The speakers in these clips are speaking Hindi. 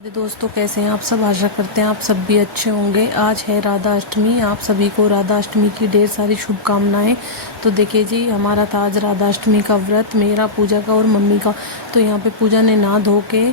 दोस्तों, कैसे हैं आप सब। आशा करते हैं आप सब भी अच्छे होंगे। आज है राधा अष्टमी। आप सभी को राधा अष्टमी की ढेर सारी शुभकामनाएं। तो देखिए जी, हमारा था आज राधा अष्टमी का व्रत, मेरा, पूजा का और मम्मी का। तो यहाँ पे पूजा ने नहा धो के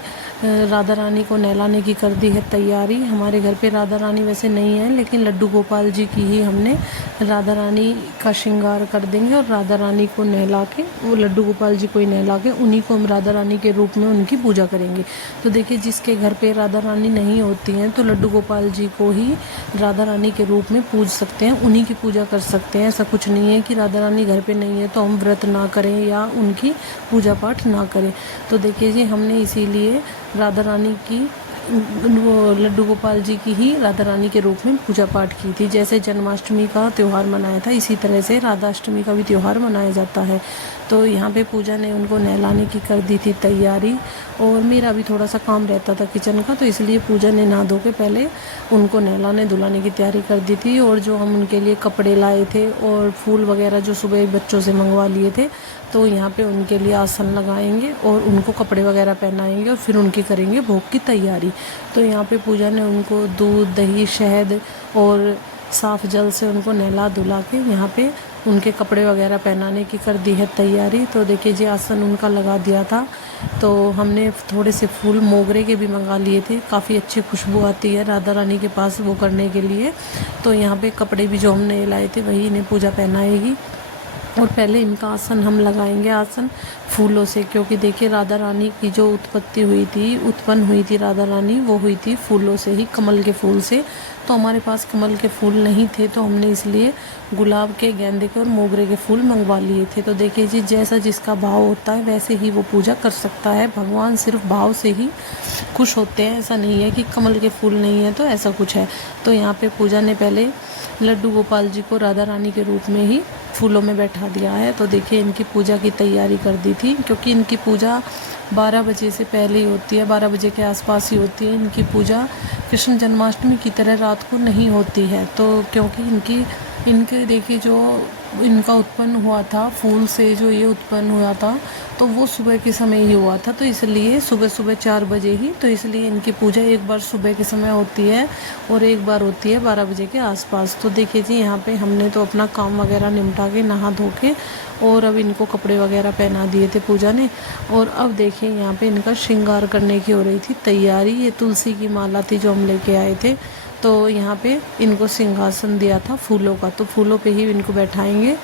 राधा रानी को नहलाने की कर दी है तैयारी। हमारे घर पे राधा रानी वैसे नहीं है, लेकिन लड्डू गोपाल जी की ही हमने राधा रानी का श्रृंगार कर देंगे और राधा रानी को नहला के, वो लड्डू गोपाल जी को ही नहला के, उन्हीं को हम राधा रानी के रूप में उनकी पूजा करेंगे। तो देखिए, जिसके घर पे राधा रानी नहीं होती हैं तो लड्डू गोपाल जी को ही राधा रानी के रूप में पूज सकते हैं, उन्हीं की पूजा कर सकते हैं। ऐसा कुछ नहीं है कि राधा रानी घर पे नहीं है तो हम व्रत ना करें या उनकी पूजा पाठ ना करें। तो देखिए जी, हमने इसीलिए राधा रानी की, वो लड्डू गोपाल जी की ही राधा रानी के रूप में पूजा पाठ की थी। जैसे जन्माष्टमी का त्यौहार मनाया था, इसी तरह से राधा अष्टमी का भी त्यौहार मनाया जाता है। तो यहाँ पे पूजा ने उनको नहलाने की कर दी थी तैयारी, और मेरा भी थोड़ा सा काम रहता था किचन का, तो इसलिए पूजा ने नहा धो के पहले उनको नहलाने धुलाने की तैयारी कर दी थी। और जो हम उनके लिए कपड़े लाए थे और फूल वगैरह जो सुबह बच्चों से मंगवा लिए थे, तो यहाँ पे उनके लिए आसन लगाएंगे और उनको कपड़े वगैरह पहनाएंगे और फिर उनकी करेंगे भोग की तैयारी। तो यहाँ पे पूजा ने उनको दूध, दही, शहद और साफ़ जल से उनको नहला धुला के यहाँ पे उनके कपड़े वगैरह पहनाने की कर दी है तैयारी। तो देखिए जी, आसन उनका लगा दिया था। तो हमने थोड़े से फूल मोगरे के भी मंगा लिए थे, काफ़ी अच्छी खुशबू आती है राधा रानी के पास वो करने के लिए। तो यहाँ पे कपड़े भी जो हमने लाए थे वही इन्हें पूजा पहनाएगी। और पहले इनका आसन हम लगाएंगे, आसन फूलों से, क्योंकि देखिए राधा रानी की जो उत्पन्न हुई थी राधा रानी, वो हुई थी फूलों से ही, कमल के फूल से। तो हमारे पास कमल के फूल नहीं थे, तो हमने इसलिए गुलाब के, गेंदे के और मोगरे के फूल मंगवा लिए थे। तो देखिए जी, जैसा जिसका भाव होता है वैसे ही वो पूजा कर सकता है। भगवान सिर्फ भाव से ही खुश होते हैं, ऐसा नहीं है कि कमल के फूल नहीं है तो ऐसा कुछ है। तो यहाँ पे पूजा ने पहले लड्डू गोपाल जी को राधा रानी के रूप में ही फूलों में बैठा दिया है। तो देखिए, इनकी पूजा की तैयारी कर दी थी, क्योंकि इनकी पूजा 12 बजे से पहले ही होती है, 12 बजे के आसपास ही होती है। इनकी पूजा कृष्ण जन्माष्टमी की तरह रात को नहीं होती है। तो क्योंकि इनके देखिए, जो इनका उत्पन्न हुआ था फूल से, जो ये उत्पन्न हुआ था, तो वो सुबह के समय ही हुआ था। तो इसलिए सुबह 4 बजे ही, तो इसलिए इनकी पूजा एक बार सुबह के समय होती है और एक बार होती है 12 बजे के आसपास। तो देखिए जी, यहाँ पे हमने तो अपना काम वगैरह निपटा के, नहा धो के, और अब इनको कपड़े वगैरह पहना दिए थे पूजा ने। और अब देखिए, यहाँ पे इनका श्रृंगार करने की हो रही थी तैयारी। ये तुलसी की माला थी जो हम लेके आए थे। तो यहाँ पे इनको सिंहासन दिया था फूलों का, तो फूलों पे ही इनको बैठाएंगे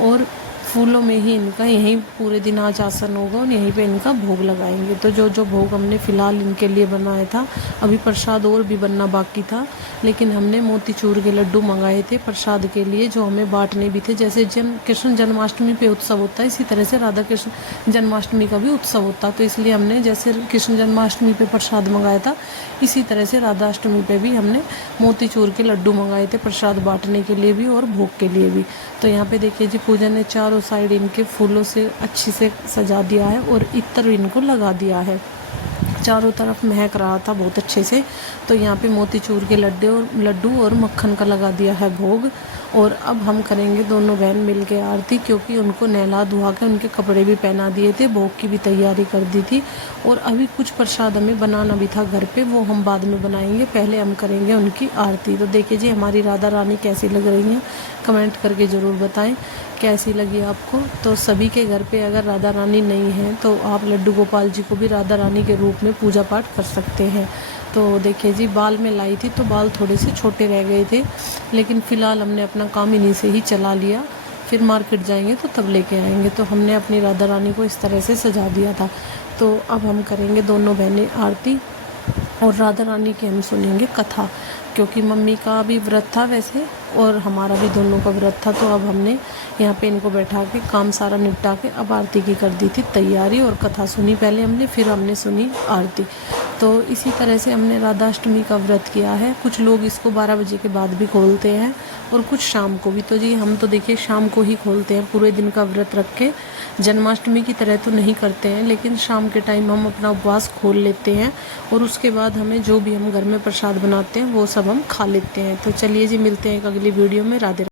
और फूलों में ही इनका यहीं पूरे दिन आज आसन होगा और यहीं पे इनका भोग लगाएंगे। तो जो जो भोग हमने फ़िलहाल इनके लिए बनाया था, अभी प्रसाद और भी बनना बाकी था, लेकिन हमने मोतीचूर के लड्डू मंगाए थे प्रसाद के लिए, जो हमें बांटने भी थे। जैसे कृष्ण जन्माष्टमी पे उत्सव होता है, इसी तरह से राधा कृष्ण जन्माष्टमी का भी उत्सव होता है। तो इसलिए हमने जैसे कृष्ण जन्माष्टमी पे प्रसाद मंगाया था, इसी तरह से राधा अष्टमी पे भी हमने मोतीचूर के लड्डू मंगाए थे प्रसाद बांटने के लिए भी और भोग के लिए भी। तो यहाँ पे देखिए जी, पूजा ने चारों साइड इनके फूलों से अच्छी से सजा दिया है और इत्र इनको लगा दिया है। चारों तरफ महक रहा था बहुत अच्छे से। तो यहाँ पे मोतीचूर के लड्डू और मक्खन का लगा दिया है भोग। और अब हम करेंगे दोनों बहन मिल के आरती, क्योंकि उनको नहला धुआ के उनके कपड़े भी पहना दिए थे, भोग की भी तैयारी कर दी थी। और अभी कुछ प्रसाद हमें बनाना भी था घर पे, वो हम बाद में बनाएंगे, पहले हम करेंगे उनकी आरती। तो देखिए जी, हमारी राधा रानी कैसी लग रही हैं, कमेंट करके ज़रूर बताएं कैसी लगी आपको। तो सभी के घर पे अगर राधा रानी नहीं है तो आप लड्डू गोपाल जी को भी राधा रानी के रूप में पूजा पाठ कर सकते हैं। तो देखिए जी, बाल में लाई थी तो बाल थोड़े से छोटे रह गए थे, लेकिन फ़िलहाल हमने अपना काम इन्हीं से ही चला लिया। फिर मार्केट जाएंगे तो तब लेके आएंगे। तो हमने अपनी राधा रानी को इस तरह से सजा दिया था। तो अब हम करेंगे दोनों बहनें आरती और राधा रानी की हम सुनेंगे कथा, क्योंकि मम्मी का भी व्रत था वैसे और हमारा भी दोनों का व्रत था। तो अब हमने यहाँ पे इनको बैठा के काम सारा निपटा के अब आरती की कर दी थी तैयारी, और कथा सुनी पहले हमने, फिर हमने सुनी आरती। तो इसी तरह से हमने राधा अष्टमी का व्रत किया है। कुछ लोग इसको 12 बजे के बाद भी खोलते हैं और कुछ शाम को भी। तो जी, हम तो देखिए शाम को ही खोलते हैं, पूरे दिन का व्रत रख के। जन्माष्टमी की तरह तो नहीं करते हैं, लेकिन शाम के टाइम हम अपना उपवास खोल लेते हैं और उसके बाद हमें जो भी हम घर में प्रसाद बनाते हैं वो सब हम खा लेते हैं। तो चलिए जी, मिलते हैं एक अगली वीडियो में। राधे।